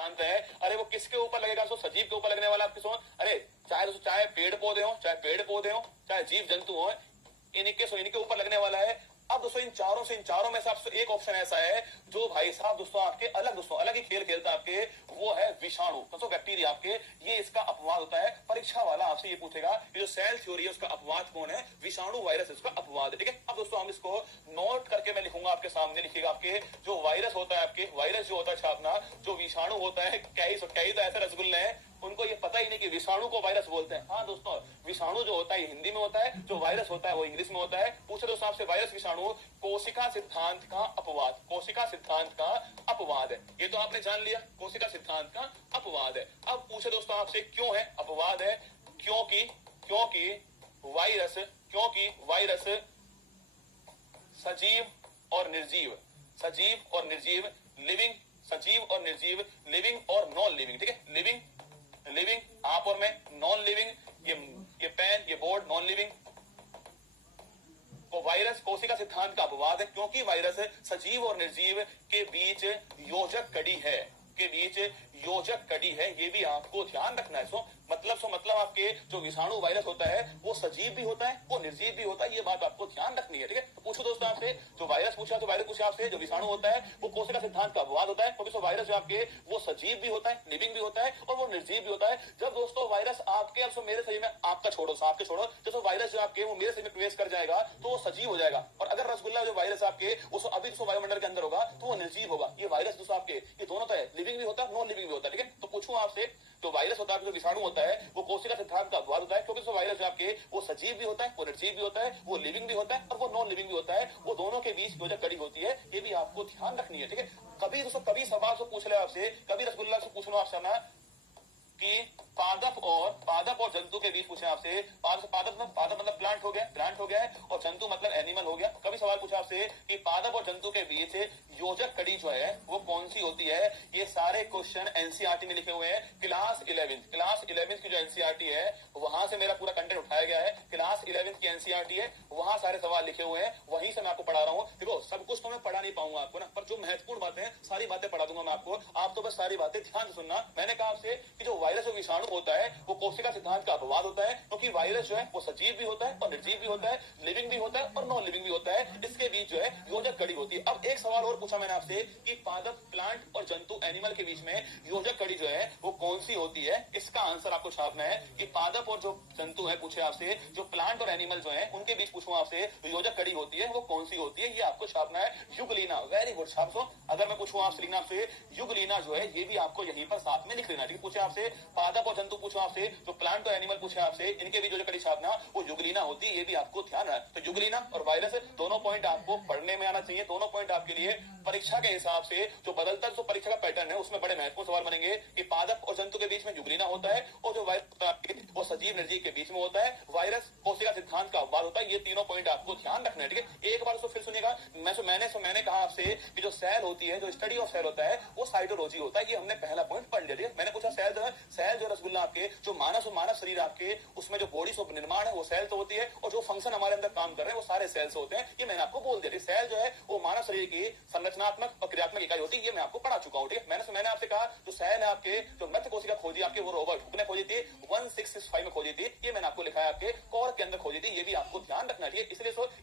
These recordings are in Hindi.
सिद्धांत है, अरे वो किसके ऊपर लगेगा? तो सजीव के ऊपर लगने वाला आपके सो, अरे चाहे पेड़ पौधे हो, चाहे जीव जंतु हो, इनके ऊपर लगने वाला है। अब दोस्तों इन चारों में से आपसे एक ऑप्शन ऐसा है जो भाई साहब दोस्तों आपके अलग ही खेल खेलता है आपके, वो है विषाणु, बैक्टीरिया आपके। ये इसका अपवाद होता है। परीक्षा वाला आपसे ये पूछेगा कि जो सेल थ्योरी है उसका अपवाद कौन है? विषाणु वायरस इसका अपवाद है। ठीक है, अब दोस्तों हम इसको नोट करके मैं लिखूंगा आपके सामने, लिखिएगा आपके जो वायरस होता है, आपके वायरस जो होता है छापना, जो विषाणु होता है, कई तो ऐसे रसगुल्ले हैं उनको ये पता ही नहीं कि विषाणु को वायरस बोलते हैं। हाँ दोस्तों, विषाणु जो होता है हिंदी में होता है, जो वायरस होता है वो इंग्लिश में होता है। पूछे दोस्तों आपसे, वायरस विषाणु कोशिका सिद्धांत का अपवाद, कोशिका सिद्धांत का अपवाद है। ये तो आपने जान लिया, कोशिका सिद्धांत का अपवाद है। अब पूछे दोस्तों आपसे क्यों है अपवाद है? क्योंकि वायरस सजीव और निर्जीव, लिविंग और नॉन लिविंग। ठीक है, लिविंग आप और मैं, नॉन लिविंग ये पेन, ये बोर्ड, नॉन लिविंग। तो वायरस कोशिका सिद्धांत का अपवाद है क्योंकि वायरस सजीव और निर्जीव के बीच योजक कड़ी है। ये भी आपको ध्यान रखना है। मतलब आपके जो विषाणु वायरस होता है वो सजीव भी होता है, वो निर्जीव भी होता है। ये बात आपको ध्यान रखनी है। ठीक है, तो पूछो दोस्तों आपसे, जो वायरस पूछा तो वायरस पूछा आपसे, जो विषाणु होता है वो कोशिका सिद्धांत का अपवाद होता है क्योंकि वायरस जो आपके वो सजीव भी होता है, लिविंग भी होता है और वो निर्जीव भी होता है। जब दोस्तों वायरस आपके, अब मेरे शरीर में, आपका छोड़ो, सांप के छोड़ो, जब वायरस जो आपके वो मेरे शरीर में प्रवेश कर जाएगा तो वो सजीव हो जाएगा। और अगर रसगुल्ला जो वायरस आपके उस अभी वायुमंडल के अंदर होगा तो वो निर्जीव होगा। ये वायरस दोस्तों आपके ये दोनों तो है, लिविंग भी होता है, नॉन लिविंग भी होता है। ठीक है, तो पूछूं आपसे, जो वायरस होता है, जो विषाणु होता है वो कोशिका सिद्धांत का अपवाद होता है क्योंकि जो वायरस आपके वो सजीव भी होता है, वो निर्जीव भी होता है, वो लिविंग भी होता है और वो नॉन लिविंग भी होता है। वो दोनों के बीच योजक कड़ी होती है। ये भी आपको ध्यान रखनी है। ठीक है, कभी सवाल से पूछ ले आपसे, कभी रसगुल्ला से पूछ लो आपसे ना कि पादप और जंतु के बीच पूछे आपसे, पादप मतलब प्लांट हो गया है और जंतु मतलब एनिमल हो गया। कभी सवाल पूछा आपसे कि पादप और जंतु के बीच योजक कड़ी जो है वो कौन सी होती है? ये सारे क्वेश्चन एनसीईआरटी में लिखे हुए हैं। क्लास 11th की जो एनसीईआरटी है वहां से मेरा पूरा कंटेंट उठाया गया है। क्लास 11th की एनसीईआरटी है, वहां सारे सवाल लिखे हुए हैं, वहीं से मैं आपको पढ़ा रहा हूँ। देखो सब कुछ तो मैं पढ़ा नहीं पाऊंगा आपको ना, पर जो महत्वपूर्ण बातें हैं सारी बातें पढ़ा दूंगा मैं आपको। आप तो बस सारी बातें ध्यान से सुनना। मैंने कहा आपसे कि जो वायरस और विषाणु होता है वो कोशिका सिद्धांत का अपवाद होता है क्योंकि वायरस जो है वो सजीव भी होता है और निर्जीव भी होता है, लिविंग भी होता है और नॉन लिविंग भी होता है। इसके बीच जो है योजक कड़ी होती है। अब एक सवाल और पूछा मैंने आपसे कि पादप, प्लांट और जंतु, एनिमल के बीच में योजक कड़ी जो है वो कौन सी होती है? इसका आंसर आपको छापना है कि पादप और जो जंतु है पूछे आपसे, जो प्लांट और एनिमल जो है उनके बीच पूछूं आपसे योजक कड़ी होती है वो कौन सी होती है? ये आपको छापना है युगलीना। वेरी गुड, छाप दो। अगर मैं पूछूं आपसे लिखना आपसे युगलीना जो है ये भी आपको यहीं पर साथ में लिख लेना। ठीक है, पूछे आपसे पादप और जंतु, पूछो आपसे जो प्लांट और एनिमल पूछे आपसे, इनके बीच जो कड़ी छापना वो युगलीना होती है। ये भी आपको ध्यान है। तो युगलीना और वायरस दोनों पॉइंट आपको पढ़ने में आना चाहिए। दोनों पॉइंट आपके लिए परीक्षा के हिसाब से जो बदलता जो परीक्षा का पैटर्न है उसमें बड़े महत्वपूर्ण सवाल बनेंगे कि पादप और जंतु के बीच में युगलीना होता है और जो वायरस वो सजीव निर्जीव के बीच में होता है। वायरस कोशिका सिद्धांत का अपवाद होता है। ये तीनों पॉइंट आपको ध्यान रखना है। ठीक है, एक बार उसको फिर सुनिएगा। मैंने कहा आपसे कि जो सेल होती है, जो स्टडी ऑफ सेल होता है वो साइटोलॉजी होता है। ये हमने पहला पॉइंट पढ़ लिया। मैंने पूछा सेल जो रसगुल्ला आपके जो मानव शरीर आपके उसमें जो बॉडी से निर्माण है वो सेल तो होती है और जो फंक्शन हमारे अंदर काम कर रहे हैं वो सारे सेल्स होते हैं। ये मैंने आपको बोल दिया। सेल जो है वो मानव शरीर की संरचनात्मक और क्रियात्मक इकाई होती है। ये मैं आपको पढ़ा चुका हूँ। ठीक है, मैंने आपसे कहा जो सेल है आपके, जो मध्य कोशिका खोजी आपके वो रॉबर्ट हुक ने खोजी थी, 1665 में खोजी थी। ये मैंने आपको लिखा है आपके कोर के अंदर खोजी थी। ये भी आपको ध्यान रखना है।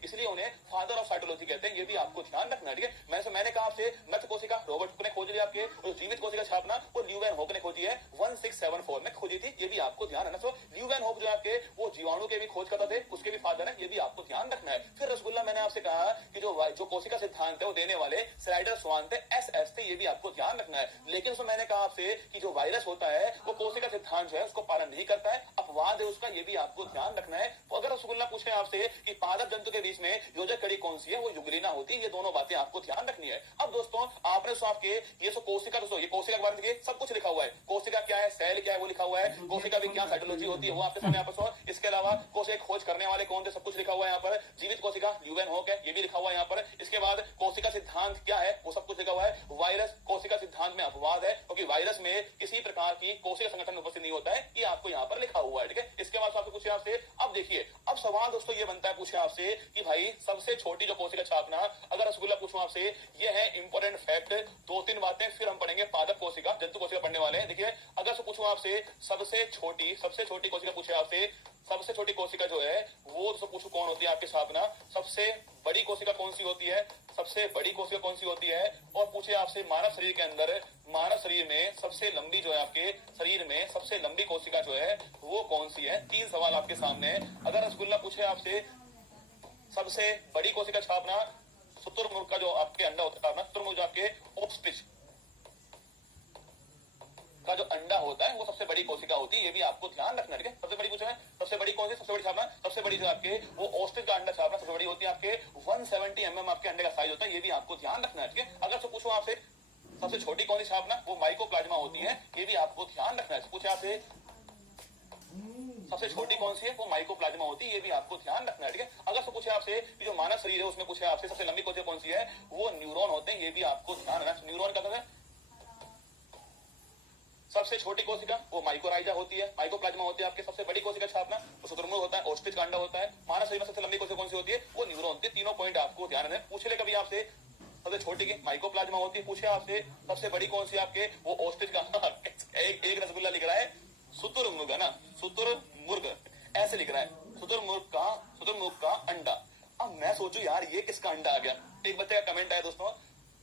इसलिए उन्हें फादर ऑफ साइटोलॉजी कहते हैं। ये भी आपको ध्यान रखना है। ठीक है, मैंने कहा आपसे मध्य कोशिका रॉबर्ट हुक ने खोज लिया आपके, और जीवित कोशिका छापना वो ल्यूवेनहोक ने खोजी है, 1674 में खोजी थी। ये भी आपको ध्यान रखना। ल्यूवेनहोक जो आपके वो जीवाणु के भी खोज करता थे, उसके भी फादर है। ये भी आपको ध्यान रखना है। फिर रसगुल्ला मैंने आपसे कहा कि जो कोशिका सिद्धांत है वो देने वाले स्लाइडर स्वान थे, एसएस थे। ये भी आपको ध्यान रखना है। लेकिन उसमें मैंने कहा आपसे कि जो वायरस होता है वो कोशिका सिद्धांत जो है उसको पालन नहीं करता है, अपवाद है उसका। ये भी आपको ध्यान रखना है। तो अगर रसगुल्ला पूछे आपसे कि पादप जंतु के बीच में योजक कड़ी कौन सी है, वो युगलीना होती है। ये दोनों बातें आपको ध्यान रखनी है। अब दोस्तों आपने आपके ये कोशिका, दोस्तों ये कोशिका के बारे में सब कुछ लिखा हुआ है। कोशिका क्या है, सेल क्या है वो लिखा हुआ है। कोशिका विज्ञान साइटोलॉजी होती है वो आपके सामने आपस में। इसके अलावा कोशिका खोज करने वाले कौन थे सब कुछ लिखा हुआ है यहाँ पर। जीवित कोशिका ल्यूवेनहोक है, ये भी लिखा हुआ है यहाँ पर। इसके बाद कोशिका सिद्धांत क्या है वो सब कुछ लिखा हुआ है। वायरस कोशिका सिद्धांत में अपवाद है क्योंकि वायरस में किसी प्रकार की कोशिका संगठन उपस्थित नहीं होता है। ये आपको यहाँ पर लिखा हुआ है। ठीक है, इसके बाद आपसे पूछे आपसे, अब देखिए, अब सवाल दोस्तों ये बनता है पूछे आपसे कि भाई सबसे छोटी जो कोशिका छापना, अगर रसगुल्ला पूछूं आपसे, ये है इंपॉर्टेंट फैक्ट। 2-3 बातें फिर हम पढ़ेंगे पादप कोशिका, जंतु कोशिका पढ़ने वाले हैं। देखिए अगर से पूछूं आपसे सबसे छोटी कोशिका पूछे आपसे, सबसे छोटी कोशिका जो है वो दोस्तों पूछूं कौन होती है आपके छापना, सबसे बड़ी कोशिका कौन सी होती है, सबसे बड़ी कोशिका कौन सी होती है, और पूछे आपसे मानव शरीर के अंदर, मानव शरीर में सबसे लंबी जो है, आपके शरीर में सबसे लंबी कोशिका जो है वो कौन सी है। 3 सवाल आपके सामने। अगर रसगुल्ला पूछे आपसे सबसे बड़ी कोशिका छापना, शुतुरमुर्ग का जो आपके अंडा होता है, शुतुरमुर्ग जो आपके ऑस्ट्रिच का जो अंडा होता है वो सबसे बड़ी कोशिका होती है, ये भी आपको ध्यान रखना है। ठीक है, सबसे बड़ी पूछा है सबसे बड़ी कौन सी, सबसे बड़ी छापना, सबसे बड़ी जो आपके वो ऑस्ट्रिच का अंडा छापना सबसे बड़ी होती है, आपके 170 mm आपके अंडे का साइज होता है, ये भी आपको ध्यान रखना है। ठीक है, अगर से पूछो आपसे सबसे छोटी कौन सी छापना, वो माइकोप्लाज्मा होती है, ये भी आपको ध्यान रखना है। पूछे आपसे सबसे छोटी कौन सी है, वो माइकोप्लाज्मा होती है, ये भी आपको ध्यान रखना है। ठीक है, अगर से पूछे आपसे जो मानव शरीर है उसमें पूछे आपसे सबसे लंबी कोशिका कौन सी है, वो न्यूरॉन होते हैं, ये भी आपको ध्यान रखना है। न्यूरॉन का मतलब सबसे छोटी कोशिका वो माइकोराइजा होती है, माइकोप्लाज्मा होती है। आपके सबसे बड़ी कोशिका छापना वो शुतुरमुर्ग होता है, ऑस्ट्रिच का अंडा होता है। मानव शरीर में सबसे लंबी कोशिका कौन सी होती है, वो न्यूरॉन होती है। तीनों पॉइंट आपको ध्यान रखना है। पूछ ले कभी आपसे सबसे छोटी की माइकोप्लाज्मा होती है, पूछे आपसे सबसे बड़ी कौन सी आपके, वो ऑस्ट्रिच का एक रसगुल्ला लिख रहा है शुतुरमुर्ग है ना, शुतुरमुर्ग ऐसे लिख रहा है, शुतुरमुर्ग का अंडा। अब मैं सोचू यार ये किसका अंडा आ गया। एक बच्चे का कमेंट आया दोस्तों,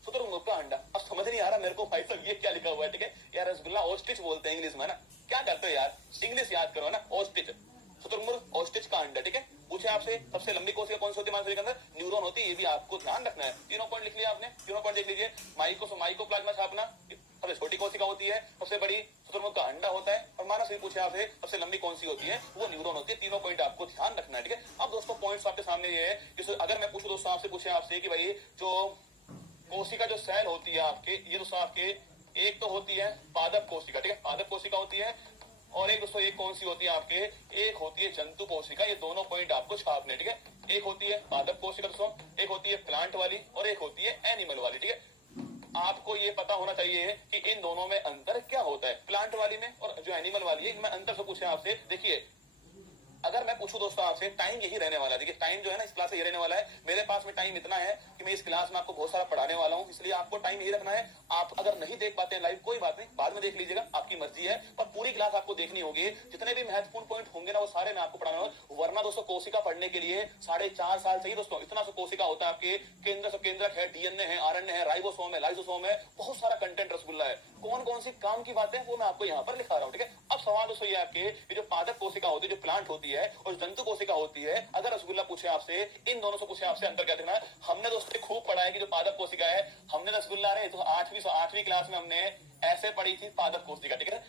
शुतुरमुर्ग का अंडा। अब समझ नहीं आ रहा मेरे को भाई साहब ये क्या लिखा हुआ है। ठीक है यार, रसगुल्ला ऑस्ट्रिच बोलते हैं इंग्लिश में ना, क्या करते हो यार, इंग्लिश याद करो ना, ऑस्ट्रिच, शुतुरमुर्ग ऑस्ट्रिच का अंडा। ठीक है, पूछे आपसे सबसे लंबी कोशिका कौन सी होती है मानव शरीर के अंदर, न्यूरॉन होती है, ये भी आपको ध्यान रखना है। तीनों पॉइंट लिख लिया आपने, तीनों पॉइंट देख लीजिए। माइकोप्लाज्मा छापना सबसे छोटी कोशिका होती है, सबसे बड़ी शुतुरमुर्ग का अंडा होता है, और मानव शरीर पूछे आपसे सबसे लंबी कौन सी होती है, वो न्यूरॉन होती है। तीनों पॉइंट आपको ध्यान रखना है। ठीक है, अब दोस्तों पॉइंट्स आपके सामने ये है कि अगर मैं पूछूं दोस्तों आपसे, पूछे आपसे कि भाई जो कोशिका जो सेल होती है आपके, ये दोस्तों आपके एक तो होती है पादप कोशिका। ठीक है, पादप कोशिका होती है, और एक दोस्तों एक कौन सी होती है आपके, एक होती है जंतु कोशिका। ये दोनों पॉइंट आपको छापने। ठीक है, एक होती है पादप कोशिका दोस्तों, एक होती है प्लांट वाली, और एक होती है एनिमल वाली। ठीक है, आपको ये पता होना चाहिए कि इन दोनों में अंतर क्या होता है, प्लांट वाली में और जो एनिमल वाली है, इनमें अंतर से पूछे आपसे। देखिए अगर मैं पूछूं दोस्तों आपसे, टाइम यही रहने वाला है। देखिए टाइम जो है ना इस क्लास से ये रहने वाला है, मेरे पास में टाइम इतना है कि मैं इस क्लास में आपको बहुत सारा पढ़ाने वाला हूं, इसलिए आपको टाइम यही रखना है। आप अगर नहीं देख पाते हैं लाइव, कोई बात नहीं, बाद में देख लीजिएगा, आपकी मर्जी है, पर पूरी क्लास आपको देखनी होगी। जितने भी महत्वपूर्ण पॉइंट होंगे ना वो सारे मैं आपको पढ़ाना होगा। वरना दोस्तों कोशिका पढ़ने के लिए 4.5 साल चाहिए दोस्तों। इतना सा कोशिका होता है आपके, केंद्रक है, डीएनए है, आरएनए है, राइबोसोम है, लाइसोसोम है, बहुत सारा कंटेंट रसगुल्ला है। कौन कौन सी काम की बातें वो मैं आपको यहाँ पर लिखा रहा हूँ। ठीक है, अब सवाल दोस्तों ये आपके, जो पादप कोशिका होती है, जो प्लांट होती है, और जंतु कोशिका होती है, अगर रसगुल्ला पूछे आपसे, इन दोनों से पूछे आपसे अंतर क्या देखना है। हमने दोस्तों खूब पढ़ा है कि जो पादप कोशिका है, हमने रसगुल्ला रहे तो 8वीं क्लास में हमने ऐसे पढ़ी थी पादप कोशिका। ठीक है,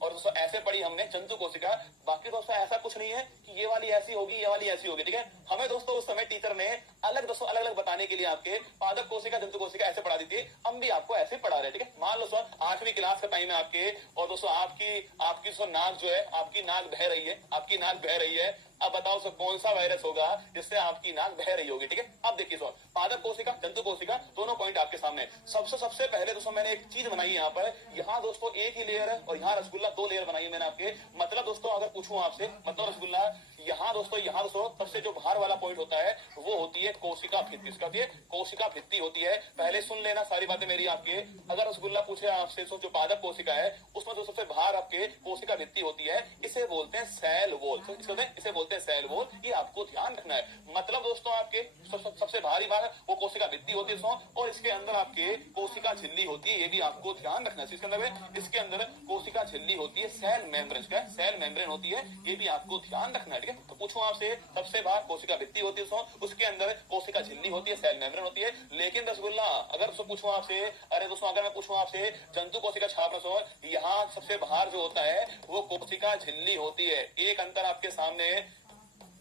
और दोस्तों ऐसे पढ़ी हमने जंतु कोशिका। बाकी दोस्तों ऐसा कुछ नहीं है कि ये वाली ऐसी होगी, ये वाली ऐसी होगी। ठीक है, हमें दोस्तों उस समय टीचर ने अलग दोस्तों अलग अलग बताने के लिए आपके पादप कोशिका जंतु कोशिका ऐसे पढ़ा दी थी, हम भी आपको ऐसे पढ़ा रहे। ठीक है, मान लो दोस्तों 8वीं क्लास का टाइम है आपके, और दोस्तों आपकी नाक जो है, आपकी नाक बह रही है, आपकी नाक बह रही है। अब बताओ सर कौन सा वायरस होगा जिससे आपकी नाक बह रही होगी। ठीक है, अब देखिए सर, पादप कोशिका जंतु कोशिका दोनों पॉइंट आपके सामने। सबसे पहले दोस्तों मैंने एक चीज बनाई है यहाँ पर, यहाँ दोस्तों एक ही लेयर है, और यहाँ रसगुल्ला 2 लेयर बनाई है मैंने आपके। मतलब दोस्तों अगर पूछूं आपसे, मतलब रसगुल्ला यहाँ दोस्तों सबसे जो बाहर वाला पॉइंट होता है वो होती है कोशिका भित्ति। इसका कोशिका भित्ति होती है। पहले सुन लेना सारी बातें मेरी आपके। अगर रसगुल्ला पूछे आपसे जो पादप कोशिका है उसमें जो सबसे बाहर आपके कोशिका भित्ति होती है, इसे बोलते हैं सेल वॉल। इसे बोलते हैं सेल वॉल, ये आपको ध्यान रखना है। मतलब दोस्तों आपके सबसे बाहरी भाग वो कोशिका भित्ति होती है, और इसके अंदर आपके कोशिका झिल्ली होती है, ये भी आपको ध्यान रखना है। इसके अंदर कोशिका झिल्ली होती है, सेल मेम्ब्रेन होती है, ये भी आपको ध्यान रखना है। ठीक है, तो पूछूं आपसे, सबसे बाहर कोशिका भित्ति होती है, उसके अंदर कोशिका झिल्ली होती है, सेल मेम्ब्रेन होती है। लेकिन रसगुल्ला अगर पूछूं आपसे, अरे दोस्तों अगर मैं पूछूं आपसे जंतु कोशिका छापना, यहाँ सबसे बाहर जो होता है वो कोशिका झिल्ली होती है। एक अंतर आपके सामने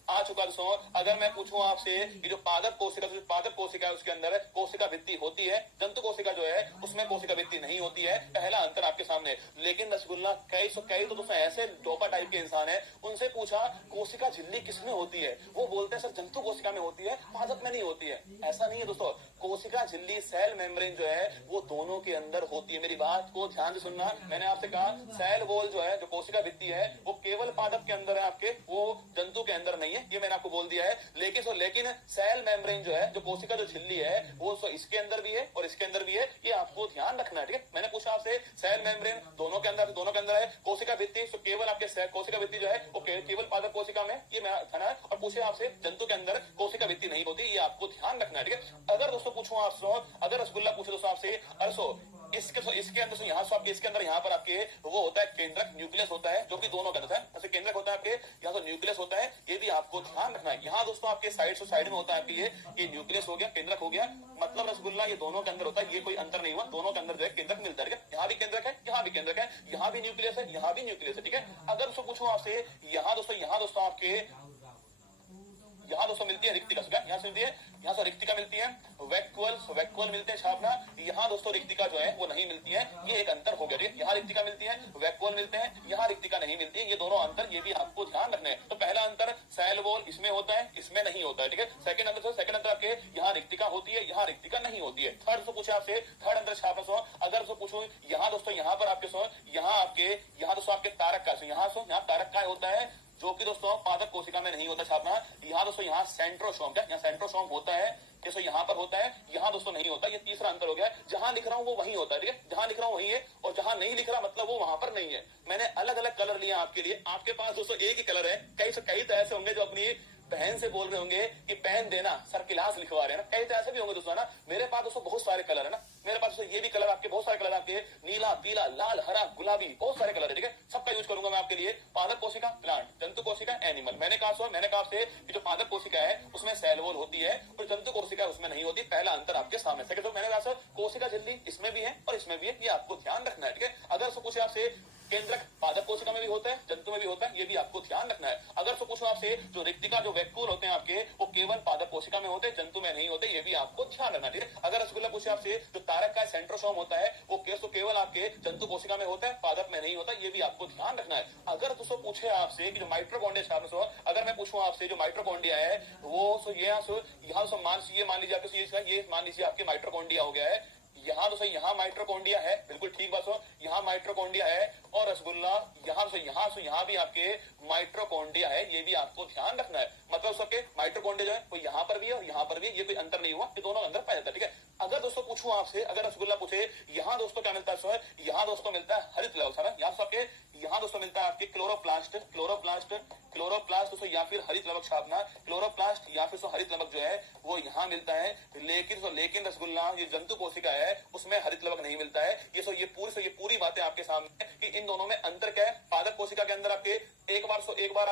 आ चुका दोस्तों। अगर मैं पूछूं आपसे कि जो पादप कोशिका है उसके अंदर कोशिका भित्ति होती है, जंतु कोशिका जो है उसमें कोशिका भित्ति नहीं होती है, पहला अंतर आपके सामने। लेकिन रसगुल्ला कई तो दोस्तों ऐसे डोपा टाइप के इंसान है, उनसे पूछा कोशिका झिल्ली किसमें होती है, वो बोलते हैं सर जंतु कोशिका में होती है, पादप में नहीं होती है। ऐसा नहीं है दोस्तों, कोशिका झिल्ली सेल मेम्ब्रेन जो है वो दोनों के अंदर होती है। मेरी बात को ध्यान से सुनना, मैंने आपसे कहा सेल वॉल जो है, जो कोशिका भित्ति है, वो केवल पादप के अंदर है आपके, वो जंतु के अंदर नहीं है, ये मैंने आपको बोल दिया है। लेकिन सेल मेम्ब्रेन जो है, जो कोशिका जो झिल्ली है, वो इसके अंदर भी है और इसके अंदर भी है, ये आपको ध्यान रखना है। ठीक है, मैंने पूछा आपसे सेल मेम्ब्रेन दोनों के अंदर है, कोशिका भित्ति तो केवल आपके कोशिका भित्ति जो है वो केवल पादप कोशिका में, ये मैं ध्यान, और पूछे आपसे जंतु के अंदर कोशिका भित्ति नहीं होती, ये आपको ध्यान रखना है। ठीक है, अगर दोस्तों पूछूं आपसे, अगर रसगुल्ला पूछे दोस्तों आपसे, इसके अंदर यहाँ से आपके, इसके अंदर यहाँ पर आपके वो होता है केंद्रक, न्यूक्लियस होता है, जो कि दोनों के अंदर है, ऐसे केंद्रक होता है आपके, यहाँ तो न्यूक्लियस होता है, ये भी आपको ध्यान रखना है। यहाँ दोस्तों आपके साइड में होता है आपके ये न्यूक्लियस हो गया, केंद्रक हो गया, मतलब रसगुल्ला ये दोनों के अंदर होता है, ये कोई अंतर नहीं हुआ, दोनों के अंदर जो है केंद्रक मिलता है। यहाँ भी केंद्रक है, यहाँ भी केंद्रक है, यहाँ भी न्यूक्लियस है, यहाँ भी न्यूक्लियस है। ठीक है, अगर उसको पूछूं आपसे, यहाँ दोस्तों आपके यहाँ दोस्तों मिलती है रिक्तिका, यहाँ से मिलती है, यहाँ से रिक्तिका मिलती है, वैक्यूल मिलते हैं छापना, यहाँ दोस्तों रिक्तिका जो है वो नहीं मिलती है, ये एक अंतर हो गया। यहाँ रिक्तिका मिलती है, वैक्यूल मिलते हैं, यहाँ रिक्तिका नहीं मिलती है, ये दोनों अंतर, ये भी आपको ध्यान रखना है। तो पहला अंतर सेल वॉल इसमें होता है, इसमें नहीं होता है। ठीक है, सेकंड अंतर आपके यहाँ रिक्तिका होती है, यहाँ रिक्तिका नहीं होती है। थर्ड से पूछे आपसे, थर्ड अंतर छापना सो, अगर सो पूछो यहाँ दोस्तों, यहाँ पर आपके सो, यहाँ दोस्तों आपके तारक का, यहाँ तारक का होता है, जो कि दोस्तों पादप कोशिका में नहीं होता छापना। यहाँ दोस्तों यहाँ सेंट्रोसोम, क्या यहाँ सेंट्रोसोम होता है, जैसे यहाँ पर होता है, यहाँ दोस्तों नहीं होता, ये तीसरा अंतर हो गया। जहां लिख रहा हूं वो वही होता है। ठीक है, जहां लिख रहा हूं वही है, और जहां नहीं लिख रहा मतलब वो वहां पर नहीं है। मैंने अलग अलग कलर लिया आपके लिए, आपके पास दोस्तों एक ही कलर है, कई तो ऐसे होंगे जो अपनी बहन से बोल रहे होंगे कि पेन देना, सर क्लास लिखवा रहे हैं ना, कई तो ऐसे भी होंगे दोस्तों ना। मेरे पास दोस्तों बहुत सारे कलर है ना, मेरे पास ये भी कलर आपके, बहुत सारे कलर आपके, नीला, पीला, लाल, हरा, गुलाबी, बहुत सारे कलर है। ठीक है, सबका यूज करूंगा मैं आपके लिए। पादप कोशिका प्लांट, जंतु कोशिका एनिमल। मैंने कहा आपसे कि जो पादप कोशिका है उसमें सेल वॉल होती है और जंतु कोशिका उसमें नहीं होती। पहला अंतर आपके सामने। सेकंड तो मैंने कहा कोशिका झिल्ली इसमें भी है और इसमें भी है, ये आपको ध्यान रखना है। ठीक है, अगर पूछे आपसे केंद्रक पादप कोशिका में भी होता है, जंतु में भी होता है, ये भी आपको ध्यान रखना है। अगर पूछूं आपसे जो रिक्तिका, जो वैक्यूल होते हैं आपके, वो केवल पादप कोशिका में होते हैं, जंतु में नहीं होते, ये भी आपको ध्यान रखना। ठीक है, अगर रसगुल्ला पूछे आपसे जो तारक का सेंट्रोसोम होता है वो केवल आपके जंतु कोशिका में होता है, पादप में नहीं होता, ये भी आपको ध्यान रखना है। अगर दोस्तों पूछे आपसे कि जो माइट्रोकॉन्ड्रिया, अगर मैं पूछूं आपसे जो माइट्रोकॉन्ड्रिया है वो यहाँ मान लीजिए आपके, ये मान लीजिए आपके माइट्रोकॉन्ड्रिया हो गया है, यहाँ दोस्तों यहाँ माइट्रोकॉन्ड्रिया है, बिल्कुल ठीक बात हो, यहाँ माइट्रोकॉन्ड्रिया है, और रसगुल्ला यहाँ भी आपके माइट्रोकॉन्ड्रिया है, ये भी आपको ध्यान रखना है। मतलब सबके माइट्रोकॉन्ड्रिया जो है वो यहाँ पर भी है और यहाँ पर भी, ये कोई अंतर नहीं हुआ, ये दोनों अंदर पाया जाता है। ठीक है, अगर दोस्तों पूछूं आपसे, अगर रसगुल्ला पूछे यहाँ दोस्तों क्या मिलता है, यहाँ दोस्तों मिलता है हरित लवक, सारा यहाँ दोस्तों मिलता है आपके क्लोरोप्लास्ट दोस्तों, या फिर हरित लवक छापना, क्लोरोप्लास्ट या फिर हरित लवक जो है वो यहाँ मिलता है। लेकिन रसगुल्ला ये जंतु कोशिका है उसमें हरित लवक नहीं मिलता है। ये पूरी बातें आपके सामने कि इन दोनों में अंतर क्या है। पादप कोशिका के अंदर आपके एक बार